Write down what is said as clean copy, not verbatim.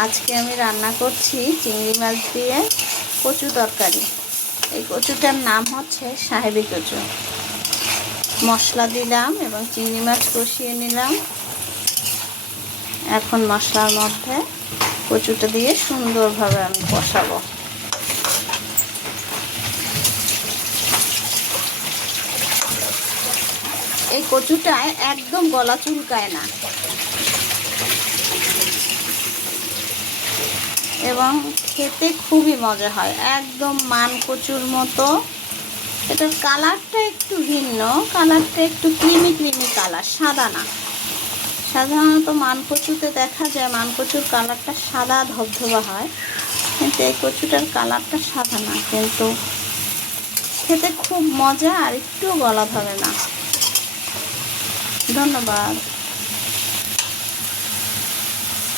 আজকে আমি রান্না করছি চিংড়ি মাছ দিয়ে কচু তরকারি। এই কচুটার নাম হচ্ছে সাহেবি কচু। মশলা দিলাম এবং চিংড়ি মাছ কষিয়ে নিলাম। এখন মশলার মধ্যে কচুটা দিয়ে সুন্দরভাবে আমি কষাবো। এই কচুটায় একদম গলা চুলকায় না এবং খেতে খুবই মজা হয়, একদম মান কচুর মতো। এটার কালারটা একটু ভিন্ন, কালারটা একটু ক্রিমি ক্রিমি কালার, সাদা না। সাধারণত মান কচুতে দেখা যায় মান কচুর কালারটা সাদা ধবধবা হয়, কিন্তু এই কচুটার কালারটা সাদা না, কিন্তু খেতে খুব মজা আর একটু গলা ধরে না। ধন্যবাদ।